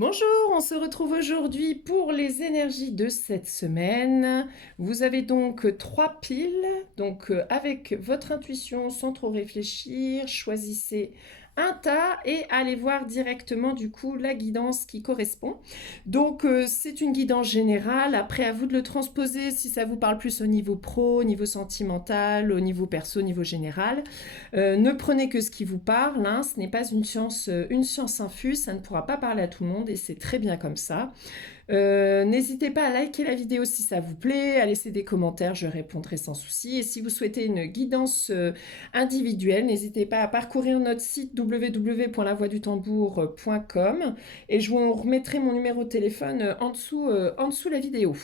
Bonjour, on se retrouve aujourd'hui pour les énergies de cette semaine. Vous avez donc trois piles, donc avec votre intuition sans trop réfléchir, choisissez un tas et allez voir directement du coup la guidance qui correspond. Donc c'est une guidance générale, après à vous de le transposer si ça vous parle plus au niveau pro, au niveau sentimental, au niveau perso, au niveau général. Ne prenez que ce qui vous parle, hein, ce n'est pas une science infuse, ça ne pourra pas parler à tout le monde et c'est très bien comme ça. N'hésitez pas à liker la vidéo si ça vous plaît, à laisser des commentaires, je répondrai sans souci. Et si vous souhaitez une guidance individuelle, n'hésitez pas à parcourir notre site www.lavoixdutambour.com et je vous remettrai mon numéro de téléphone en dessous la vidéo.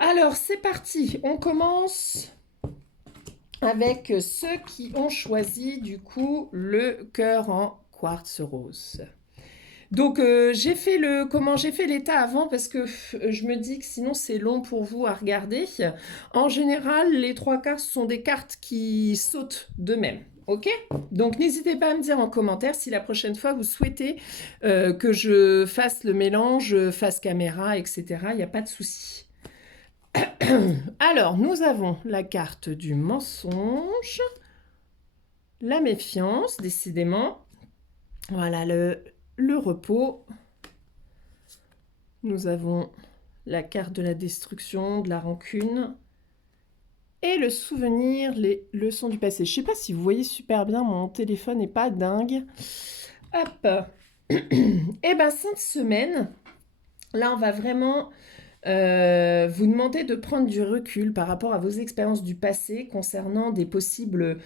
Alors c'est parti, on commence avec ceux qui ont choisi du coup le cœur en quartz rose. Donc j'ai fait l'état avant parce que je me dis que sinon c'est long pour vous à regarder. En général, les trois quarts sont des cartes qui sautent d'eux-mêmes. Ok. Donc n'hésitez pas à me dire en commentaire si la prochaine fois vous souhaitez que je fasse le mélange, face caméra, etc. Il n'y a pas de souci. Alors, nous avons la carte du mensonge, la méfiance, décidément. Voilà le repos. Nous avons la carte de la destruction, de la rancune. Et le souvenir, les leçons du passé. Je ne sais pas si vous voyez super bien, mon téléphone n'est pas dingue. Hop. Et bien, cette semaine, là, on va vraiment vous demander de prendre du recul par rapport à vos expériences du passé concernant des possibles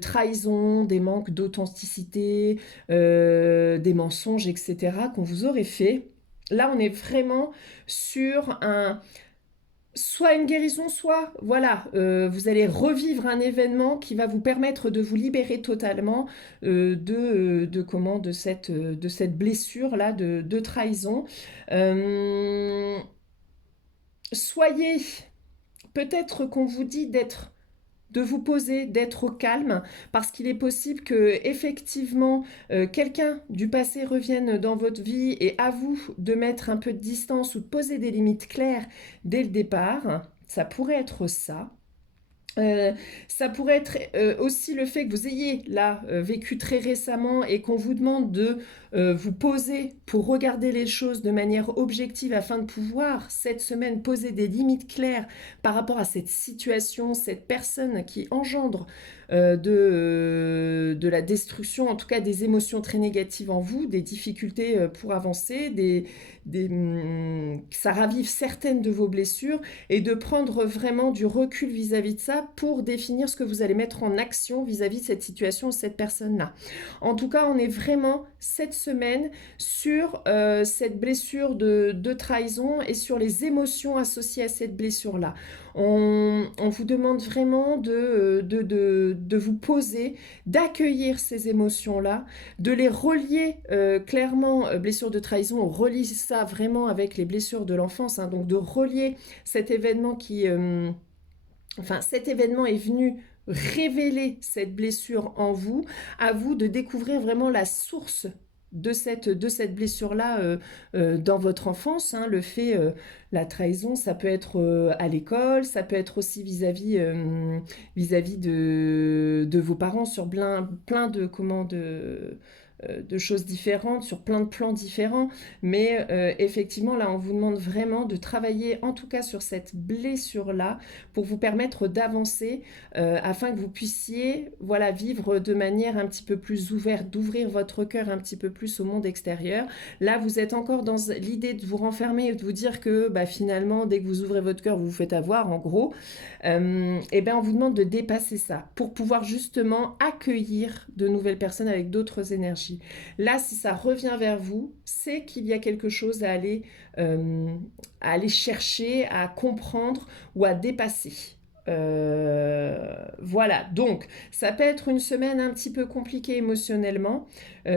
trahisons, des manques d'authenticité, des mensonges, etc. qu'on vous aurait fait. Là, on est vraiment sur soit une guérison, soit voilà, vous allez revivre un événement qui va vous permettre de vous libérer totalement de cette blessure là de trahison. Euh, Soyez, peut-être qu'on vous dit de vous poser, d'être au calme, parce qu'il est possible que effectivement quelqu'un du passé revienne dans votre vie et à vous de mettre un peu de distance ou de poser des limites claires dès le départ. Ça pourrait être ça. Euh, Ça pourrait être aussi le fait que vous ayez là vécu très récemment et qu'on vous demande de vous poser pour regarder les choses de manière objective afin de pouvoir cette semaine poser des limites claires par rapport à cette situation, cette personne qui engendre de la destruction, en tout cas des émotions très négatives en vous, des difficultés pour avancer, ça ravive certaines de vos blessures et de prendre vraiment du recul vis-à-vis de ça pour définir ce que vous allez mettre en action vis-à-vis de cette situation, cette personne-là. En tout cas, on est vraiment cette semaine sur cette blessure de trahison et sur les émotions associées à cette blessure-là. On vous demande vraiment de vous poser, d'accueillir ces émotions-là, de les relier clairement, blessure de trahison, on relie ça vraiment avec les blessures de l'enfance, hein, donc de relier cet événement cet événement est venu révéler cette blessure en vous, à vous de découvrir vraiment la source de cette blessure-là dans votre enfance. Hein, la trahison, ça peut être à l'école, ça peut être aussi vis-à-vis de vos parents sur plein de choses différentes, sur plein de plans différents. Mais effectivement, là, on vous demande vraiment de travailler, en tout cas sur cette blessure-là, pour vous permettre d'avancer, afin que vous puissiez, voilà, vivre de manière un petit peu plus ouverte, d'ouvrir votre cœur un petit peu plus au monde extérieur. Là, vous êtes encore dans l'idée de vous renfermer et de vous dire que finalement, dès que vous ouvrez votre cœur, vous vous faites avoir, en gros. Et bien, on vous demande de dépasser ça pour pouvoir justement accueillir de nouvelles personnes avec d'autres énergies. Là, si ça revient vers vous, c'est qu'il y a quelque chose à aller chercher, à comprendre ou à dépasser. Voilà, donc ça peut être une semaine un petit peu compliquée émotionnellement.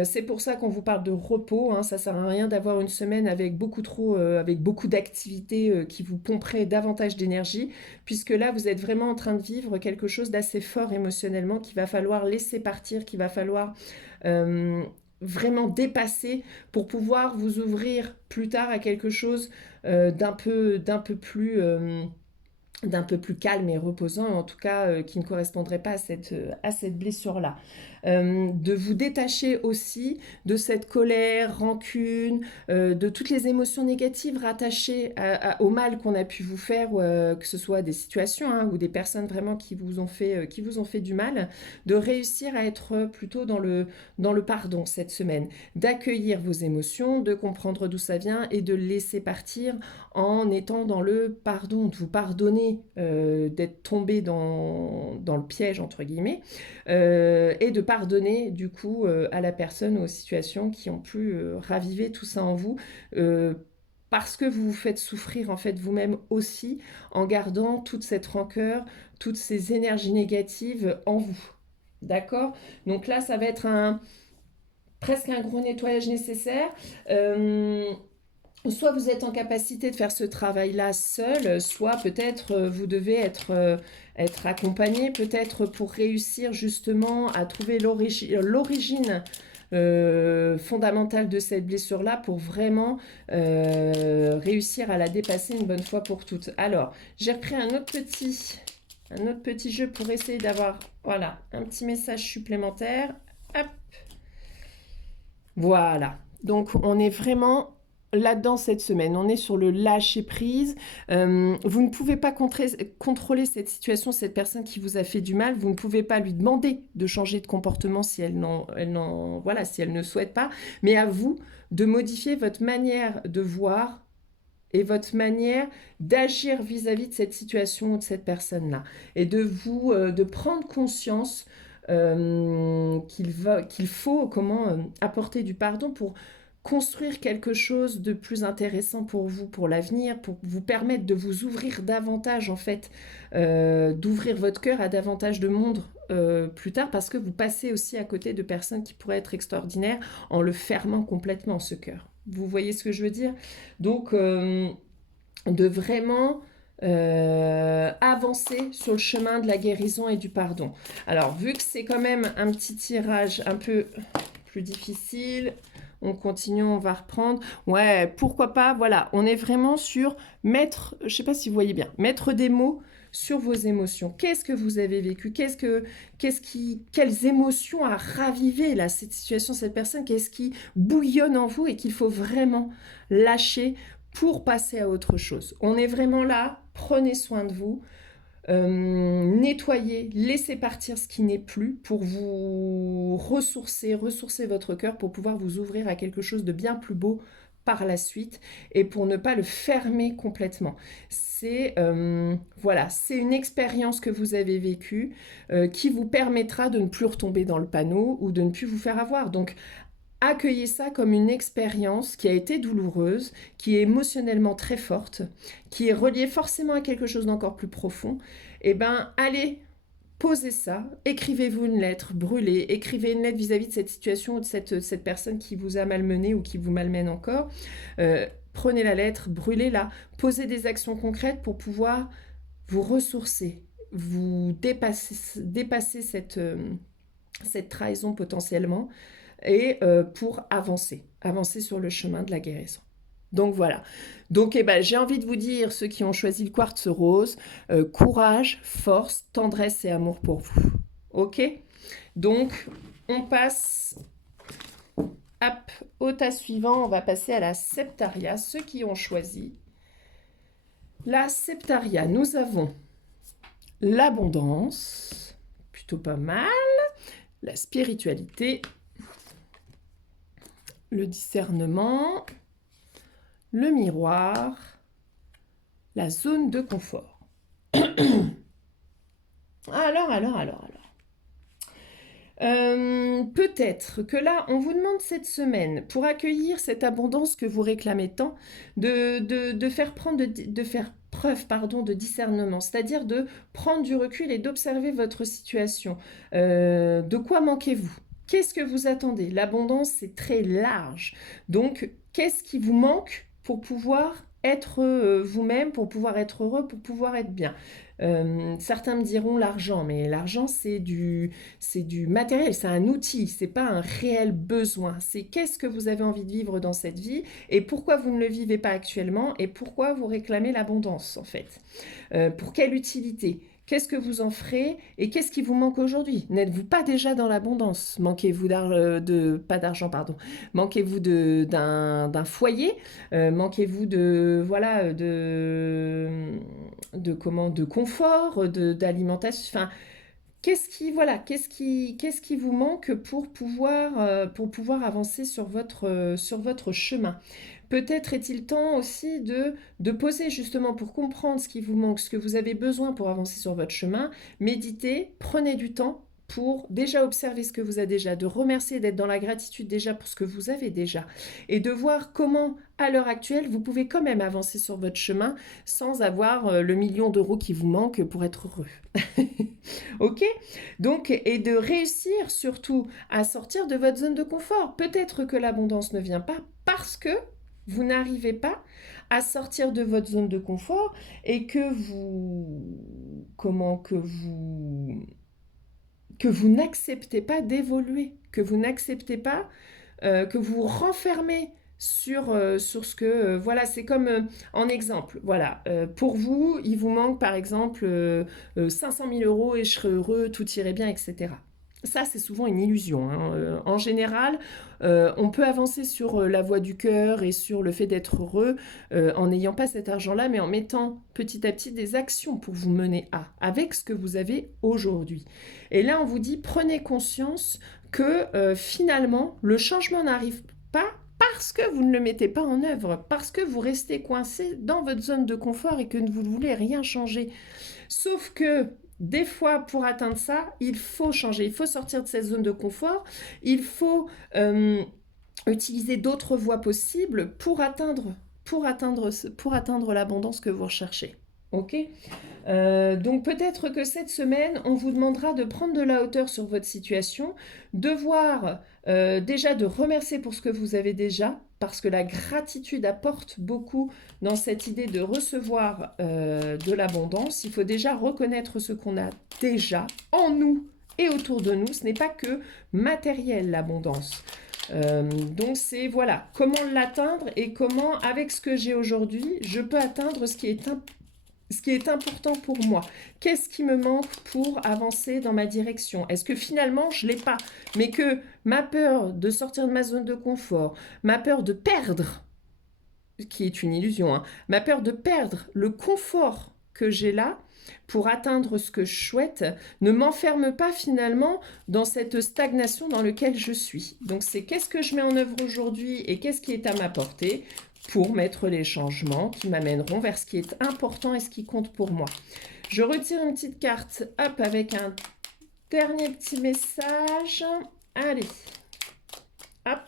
C'est pour ça qu'on vous parle de repos. Hein. Ça sert à rien d'avoir une semaine avec avec beaucoup d'activités qui vous pomperaient davantage d'énergie, puisque là vous êtes vraiment en train de vivre quelque chose d'assez fort émotionnellement qu'il va falloir laisser partir, qu'il va falloir euh, vraiment dépasser pour pouvoir vous ouvrir plus tard à quelque chose d'un peu plus calme et reposant, en tout cas qui ne correspondrait pas à cette blessure-là. De vous détacher aussi de cette colère, rancune, de toutes les émotions négatives rattachées au mal qu'on a pu vous faire, que ce soit des situations hein, ou des personnes vraiment qui vous ont fait du mal, de réussir à être plutôt dans le pardon cette semaine, d'accueillir vos émotions, de comprendre d'où ça vient et de laisser partir en étant dans le pardon, de vous pardonner d'être tombé dans le piège, entre guillemets, et de pardonner du coup à la personne, aux situations qui ont pu raviver tout ça en vous. Parce que vous vous faites souffrir en fait vous-même aussi en gardant toute cette rancœur, toutes ces énergies négatives en vous. D'accord? Donc là, ça va être presque un gros nettoyage nécessaire. Soit vous êtes en capacité de faire ce travail-là seul, soit peut-être vous devez être accompagné, peut-être pour réussir justement à trouver l'origine fondamentale de cette blessure-là pour vraiment réussir à la dépasser une bonne fois pour toutes. Alors, j'ai repris un autre petit jeu pour essayer d'avoir, voilà, un petit message supplémentaire. Hop. Voilà. Donc, on est vraiment là-dedans cette semaine. On est sur le lâcher-prise. Vous ne pouvez pas contrôler cette situation, cette personne qui vous a fait du mal. Vous ne pouvez pas lui demander de changer de comportement si si elle ne souhaite pas. Mais à vous de modifier votre manière de voir et votre manière d'agir vis-à-vis de cette situation ou de cette personne-là. Et de prendre conscience qu'il faut apporter du pardon pour construire quelque chose de plus intéressant pour vous, pour l'avenir, pour vous permettre de vous ouvrir davantage en fait, d'ouvrir votre cœur à davantage de monde plus tard, parce que vous passez aussi à côté de personnes qui pourraient être extraordinaires en le fermant complètement ce cœur. Vous voyez ce que je veux dire? Donc de vraiment avancer sur le chemin de la guérison et du pardon. Alors vu que c'est quand même un petit tirage un peu plus difficile, on continue, on va reprendre. Ouais, pourquoi pas, voilà, on est vraiment sur mettre, je sais pas si vous voyez bien, mettre des mots sur vos émotions. Qu'est-ce que vous avez vécu? Quelles émotions a ravivé là, cette situation, cette personne? Qu'est-ce qui bouillonne en vous et qu'il faut vraiment lâcher pour passer à autre chose? On est vraiment là, prenez soin de vous. Nettoyez, laissez partir ce qui n'est plus pour vous ressourcer votre cœur pour pouvoir vous ouvrir à quelque chose de bien plus beau par la suite et pour ne pas le fermer complètement. C'est une expérience que vous avez vécue qui vous permettra de ne plus retomber dans le panneau ou de ne plus vous faire avoir. Donc accueillez ça comme une expérience qui a été douloureuse, qui est émotionnellement très forte, qui est reliée forcément à quelque chose d'encore plus profond. Eh bien, allez, posez ça, écrivez-vous une lettre, brûlez, écrivez une lettre vis-à-vis de cette situation ou de cette personne qui vous a malmené ou qui vous malmène encore. Prenez la lettre, brûlez-la, posez des actions concrètes pour pouvoir vous ressourcer, vous dépasser cette trahison potentiellement, et pour avancer sur le chemin de la guérison. Donc voilà. Donc j'ai envie de vous dire, ceux qui ont choisi le quartz rose, courage, force, tendresse et amour pour vous. Ok? Donc on passe au tas suivant, on va passer à la septaria. Ceux qui ont choisi la septaria, nous avons l'abondance, plutôt pas mal, la spiritualité, le discernement, le miroir, la zone de confort. Alors. Peut-être que là, on vous demande cette semaine, pour accueillir cette abondance que vous réclamez tant, de faire preuve de discernement, c'est-à-dire de prendre du recul et d'observer votre situation. De quoi manquez-vous? Qu'est-ce que vous attendez? L'abondance, c'est très large. Donc, qu'est-ce qui vous manque pour pouvoir être vous-même, pour pouvoir être heureux, pour pouvoir être bien? Certains me diront l'argent, mais l'argent c'est du matériel, c'est un outil, c'est pas un réel besoin. C'est qu'est-ce que vous avez envie de vivre dans cette vie et pourquoi vous ne le vivez pas actuellement et pourquoi vous réclamez l'abondance en fait. Pour quelle utilité? Qu'est-ce que vous en ferez et qu'est-ce qui vous manque aujourd'hui? N'êtes-vous pas déjà dans l'abondance? Manquez-vous pas d'argent, pardon. Manquez-vous d'un foyer? Manquez-vous de voilà de confort, d'alimentation? Enfin, qu'est-ce qui vous manque pour pouvoir avancer sur votre chemin? Peut-être est-il temps aussi de poser justement pour comprendre ce qui vous manque, ce que vous avez besoin pour avancer sur votre chemin. Méditez, prenez du temps pour déjà observer ce que vous avez déjà, de remercier, d'être dans la gratitude déjà pour ce que vous avez déjà, et de voir comment, à l'heure actuelle, vous pouvez quand même avancer sur votre chemin sans avoir le million d'euros qui vous manque pour être heureux. Ok? Donc, et de réussir surtout à sortir de votre zone de confort. Peut-être que l'abondance ne vient pas parce que vous n'arrivez pas à sortir de votre zone de confort et que vous n'acceptez pas d'évoluer, que vous n'acceptez pas, que vous vous renfermez sur ce que... voilà, c'est comme en exemple. Voilà, pour vous, il vous manque par exemple 500 000 euros et je serai heureux, tout irait bien, etc. Ça, c'est souvent une illusion, hein. En général, on peut avancer sur la voie du cœur et sur le fait d'être heureux en n'ayant pas cet argent-là, mais en mettant petit à petit des actions pour vous mener avec ce que vous avez aujourd'hui. Et là, on vous dit, prenez conscience que finalement, le changement n'arrive pas parce que vous ne le mettez pas en œuvre, parce que vous restez coincé dans votre zone de confort et que vous ne voulez rien changer. Sauf que des fois, pour atteindre ça, il faut changer, il faut sortir de cette zone de confort, il faut utiliser d'autres voies possibles pour atteindre l'abondance que vous recherchez. Ok? Donc peut-être que cette semaine, on vous demandera de prendre de la hauteur sur votre situation, de voir déjà de remercier pour ce que vous avez déjà, parce que la gratitude apporte beaucoup dans cette idée de recevoir de l'abondance. Il faut déjà reconnaître ce qu'on a déjà en nous et autour de nous. Ce n'est pas que matériel, l'abondance. Donc c'est voilà, comment l'atteindre et comment, avec ce que j'ai aujourd'hui, je peux atteindre ce qui est important pour moi. Qu'est-ce qui me manque pour avancer dans ma direction? Est-ce que finalement, je ne l'ai pas, mais que ma peur de sortir de ma zone de confort, ma peur de perdre, qui est une illusion, hein, ma peur de perdre le confort que j'ai là pour atteindre ce que je souhaite, ne m'enferme pas finalement dans cette stagnation dans laquelle je suis. Donc c'est qu'est-ce que je mets en œuvre aujourd'hui et qu'est-ce qui est à ma portée pour mettre les changements qui m'amèneront vers ce qui est important et ce qui compte pour moi. Je retire une petite carte, hop, avec un dernier petit message. Allez, hop,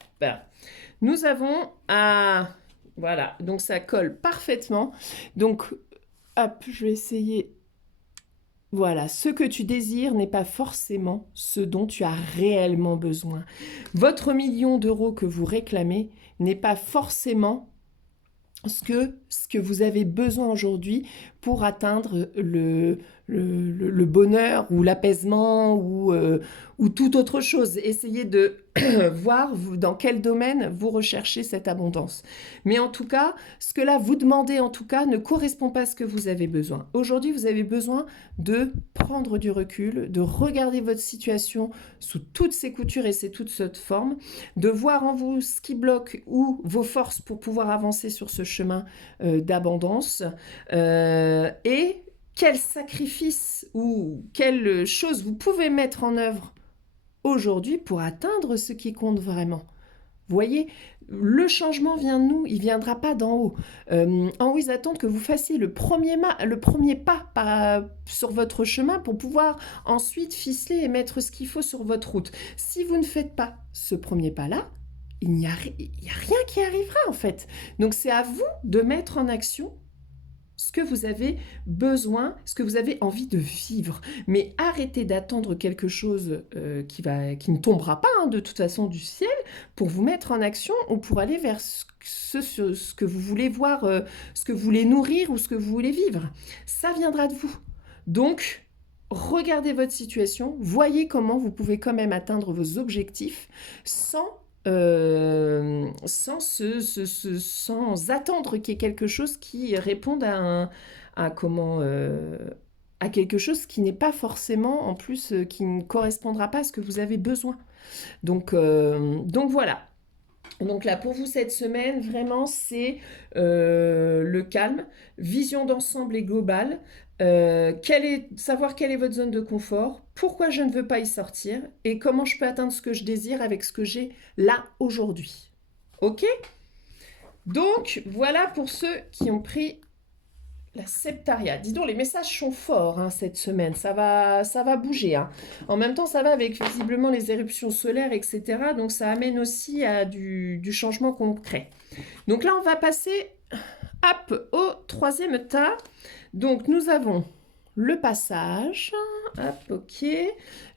nous avons... voilà, donc ça colle parfaitement. Donc, hop, je vais essayer... Voilà, ce que tu désires n'est pas forcément ce dont tu as réellement besoin. Votre million d'euros que vous réclamez n'est pas forcément ce que vous avez besoin aujourd'hui pour atteindre le bonheur ou l'apaisement ou toute autre chose. Essayez de voir dans quel domaine vous recherchez cette abondance. Mais en tout cas, ce que là vous demandez en tout cas ne correspond pas à ce que vous avez besoin. Aujourd'hui, vous avez besoin de prendre du recul, de regarder votre situation sous toutes ses coutures et toutes ses formes, de voir en vous ce qui bloque ou vos forces pour pouvoir avancer sur ce chemin d'abondance et quel sacrifice ou quelle chose vous pouvez mettre en œuvre aujourd'hui pour atteindre ce qui compte vraiment. Vous voyez, le changement vient de nous, il ne viendra pas d'en haut. En haut, ils attendent que vous fassiez le premier pas sur votre chemin pour pouvoir ensuite ficeler et mettre ce qu'il faut sur votre route. Si vous ne faites pas ce premier pas-là, il n'y a rien qui arrivera en fait. Donc c'est à vous de mettre en action ce que vous avez besoin, ce que vous avez envie de vivre. Mais arrêtez d'attendre quelque chose qui ne tombera pas de toute façon du ciel pour vous mettre en action ou pour aller vers ce que vous voulez voir, ce que vous voulez nourrir ou ce que vous voulez vivre. Ça viendra de vous. Donc, regardez votre situation, voyez comment vous pouvez quand même atteindre vos objectifs sans attendre qu'il y ait quelque chose qui réponde à quelque chose qui n'est pas forcément, en plus, qui ne correspondra pas à ce que vous avez besoin. Donc voilà. Donc là, pour vous, cette semaine, vraiment, c'est le calme, vision d'ensemble et globale, savoir quelle est votre zone de confort, pourquoi je ne veux pas y sortir et comment je peux atteindre ce que je désire avec ce que j'ai là aujourd'hui. Ok? Donc, voilà pour ceux qui ont pris la septaria. Dis donc, les messages sont forts hein, cette semaine, ça va bouger. Hein. En même temps, ça va avec visiblement les éruptions solaires, etc. Donc, ça amène aussi à du changement concret. Donc là, on va passer au troisième tas. Donc, nous avons le passage, ok,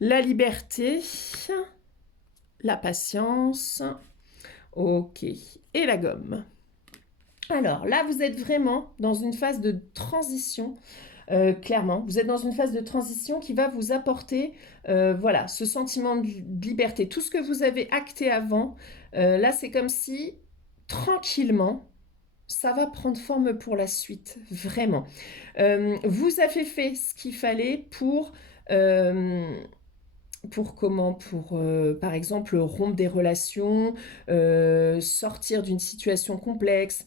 la liberté, la patience, ok, et la gomme. Alors là, vous êtes vraiment dans une phase de transition, clairement. Vous êtes dans une phase de transition qui va vous apporter voilà, ce sentiment de liberté. Tout ce que vous avez acté avant, là, c'est comme si, tranquillement, ça va prendre forme pour la suite, vraiment. Vous avez fait ce qu'il fallait par exemple, rompre des relations, sortir d'une situation complexe,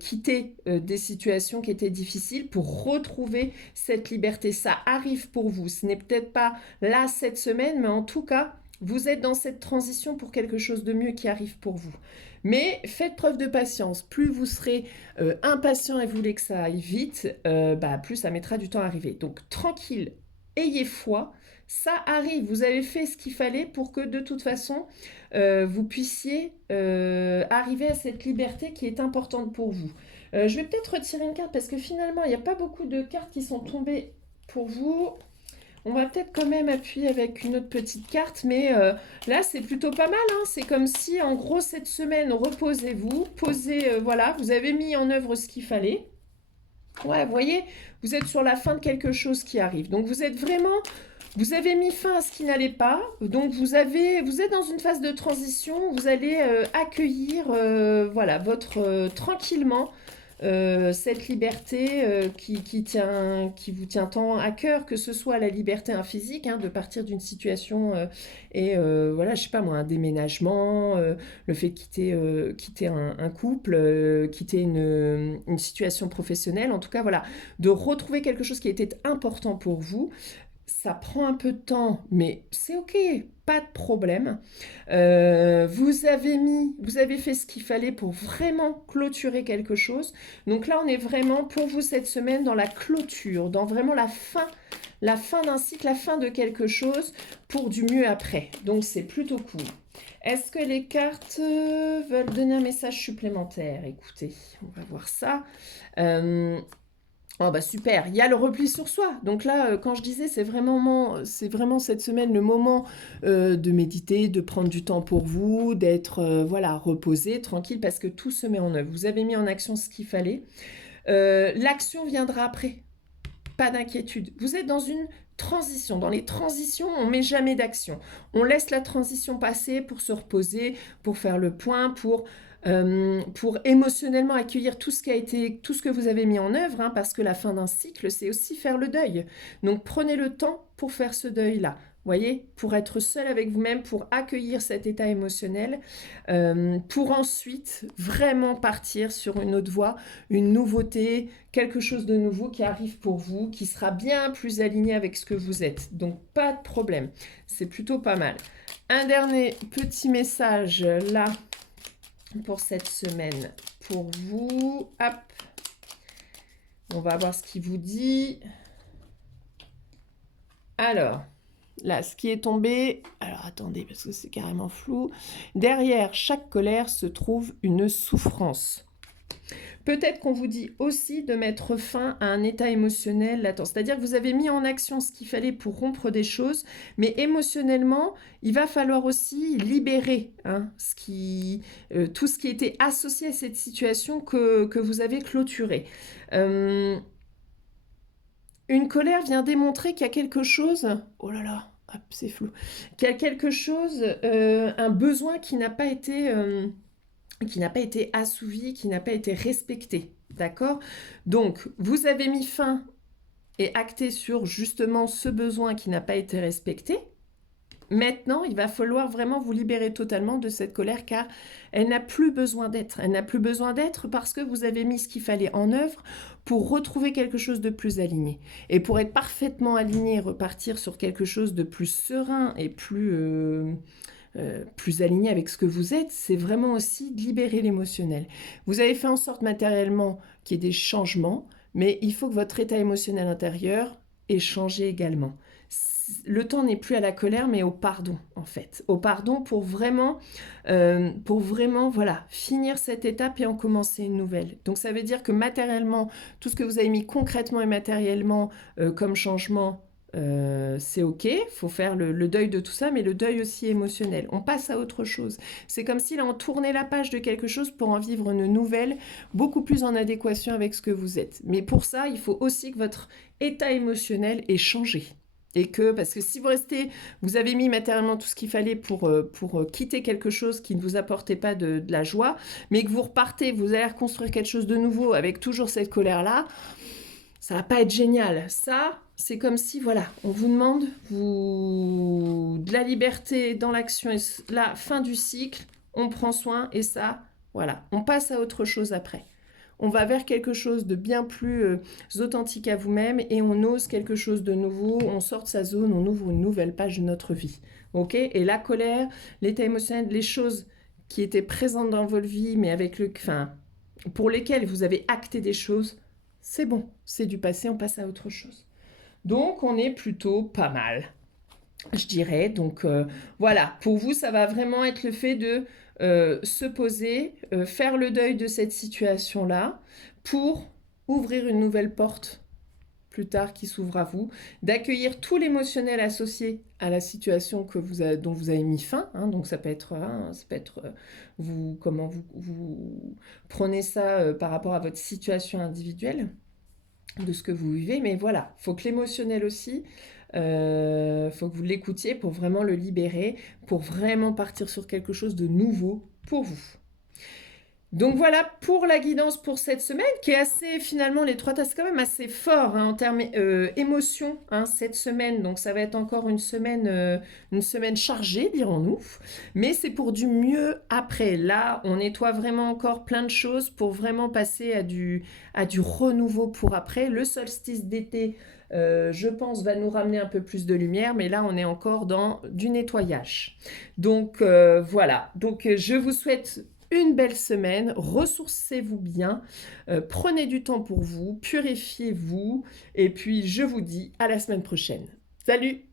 quitter des situations qui étaient difficiles pour retrouver cette liberté. Ça arrive pour vous. Ce n'est peut-être pas là cette semaine, mais en tout cas, vous êtes dans cette transition pour quelque chose de mieux qui arrive pour vous. Mais faites preuve de patience. Plus vous serez impatient et voulez que ça aille vite, plus ça mettra du temps à arriver. Donc tranquille, ayez foi, ça arrive. Vous avez fait ce qu'il fallait pour que de toute façon, vous puissiez arriver à cette liberté qui est importante pour vous. Je vais peut-être retirer une carte parce que finalement, il n'y a pas beaucoup de cartes qui sont tombées pour vous. On va peut-être quand même appuyer avec une autre petite carte, mais là, c'est plutôt pas mal. Hein. C'est comme si, en gros, cette semaine, reposez-vous, voilà, vous avez mis en œuvre ce qu'il fallait. Ouais, vous voyez, vous êtes sur la fin de quelque chose qui arrive. Donc, vous avez mis fin à ce qui n'allait pas. Donc, vous êtes dans une phase de transition. Vous allez accueillir, voilà, tranquillement, cette liberté qui vous tient tant à cœur, que ce soit la liberté physique, hein, de partir d'une situation voilà, je sais pas moi, un déménagement, le fait de quitter un couple, quitter une situation professionnelle, en tout cas voilà, de retrouver quelque chose qui était important pour vous. Ça prend un peu de temps, mais c'est ok, pas de problème. Vous avez fait ce qu'il fallait pour vraiment clôturer quelque chose. Donc là, on est vraiment pour vous cette semaine dans la clôture, dans vraiment la fin d'un cycle, la fin de quelque chose pour du mieux après. Donc c'est plutôt cool. Est-ce que les cartes veulent donner un message supplémentaire? Écoutez, on va voir ça. Oh bah super, il y a le repli sur soi. Donc là, quand je disais, c'est vraiment cette semaine le moment de méditer, de prendre du temps pour vous, d'être voilà, reposé, tranquille, parce que tout se met en œuvre. Vous avez mis en action ce qu'il fallait. L'action viendra après. Pas d'inquiétude. Vous êtes dans une transition. Dans les transitions, on ne met jamais d'action. On laisse la transition passer pour se reposer, pour faire le point, pour émotionnellement accueillir tout ce que vous avez mis en œuvre, hein, parce que la fin d'un cycle, c'est aussi faire le deuil. Donc prenez le temps pour faire ce deuil-là. Voyez, pour être seul avec vous-même, pour accueillir cet état émotionnel, pour ensuite vraiment partir sur une autre voie, une nouveauté, quelque chose de nouveau qui arrive pour vous, qui sera bien plus aligné avec ce que vous êtes. Donc pas de problème, c'est plutôt pas mal. Un dernier petit message là pour cette semaine pour vous. Hop, on va voir ce qu'il vous dit. Alors, là, ce qui est tombé, alors attendez, parce que c'est carrément flou. Derrière chaque colère se trouve une souffrance. Peut-être qu'on vous dit aussi de mettre fin à un état émotionnel latent. C'est-à-dire que vous avez mis en action ce qu'il fallait pour rompre des choses, mais émotionnellement, il va falloir aussi libérer hein, tout ce qui était associé à cette situation que vous avez clôturée. Une colère vient démontrer qu'il y a quelque chose, oh là là, hop, c'est flou, qu'il y a quelque chose, un besoin qui n'a pas été assouvi, qui n'a pas été respecté. D'accord? Donc, vous avez mis fin et acté sur justement ce besoin qui n'a pas été respecté. Maintenant, il va falloir vraiment vous libérer totalement de cette colère car elle n'a plus besoin d'être. Elle n'a plus besoin d'être parce que vous avez mis ce qu'il fallait en œuvre pour retrouver quelque chose de plus aligné. Et pour être parfaitement aligné et repartir sur quelque chose de plus serein et plus aligné avec ce que vous êtes, c'est vraiment aussi de libérer l'émotionnel. Vous avez fait en sorte matériellement qu'il y ait des changements, mais il faut que votre état émotionnel intérieur ait changé également. Le temps n'est plus à la colère, mais au pardon, en fait. Au pardon pour vraiment, voilà, finir cette étape et en commencer une nouvelle. Donc ça veut dire que matériellement, tout ce que vous avez mis concrètement et matériellement comme changement, c'est ok, il faut faire le deuil de tout ça, mais le deuil aussi émotionnel. On passe à autre chose. C'est comme si là, on tournait la page de quelque chose pour en vivre une nouvelle, beaucoup plus en adéquation avec ce que vous êtes. Mais pour ça, il faut aussi que votre état émotionnel ait changé. Parce que si vous avez mis matériellement tout ce qu'il fallait pour quitter quelque chose qui ne vous apportait pas de la joie, mais que vous repartez, vous allez reconstruire quelque chose de nouveau avec toujours cette colère-là, ça va pas être génial. Ça, c'est comme si, voilà, on vous demande de la liberté dans l'action et la fin du cycle, on prend soin et ça, voilà, on passe à autre chose après. On va vers quelque chose de bien plus authentique à vous-même et on ose quelque chose de nouveau, on sort de sa zone, on ouvre une nouvelle page de notre vie. Ok? Et la colère, l'état émotionnel, les choses qui étaient présentes dans votre vie, mais pour lesquelles vous avez acté des choses, c'est bon, c'est du passé, on passe à autre chose. Donc, on est plutôt pas mal, je dirais. Donc, voilà, pour vous, ça va vraiment être le fait de se poser, faire le deuil de cette situation-là pour ouvrir une nouvelle porte plus tard qui s'ouvre à vous, d'accueillir tout l'émotionnel associé à la situation dont vous avez mis fin. Hein, donc ça peut être comment vous prenez ça par rapport à votre situation individuelle, de ce que vous vivez. Mais voilà, il faut que l'émotionnel aussi, faut que vous l'écoutiez pour vraiment le libérer, pour vraiment partir sur quelque chose de nouveau pour vous. Donc voilà pour la guidance pour cette semaine qui est assez, finalement, les 3 tasses quand même assez fort en termes émotion cette semaine. Donc ça va être encore une semaine chargée, dirons-nous. Mais c'est pour du mieux après. Là, on nettoie vraiment encore plein de choses pour vraiment passer à du renouveau pour après. Le solstice d'été, je pense, va nous ramener un peu plus de lumière. Mais là, on est encore dans du nettoyage. Donc voilà. Donc je vous souhaite une belle semaine, ressourcez-vous bien, prenez du temps pour vous, purifiez-vous, et puis je vous dis à la semaine prochaine. Salut!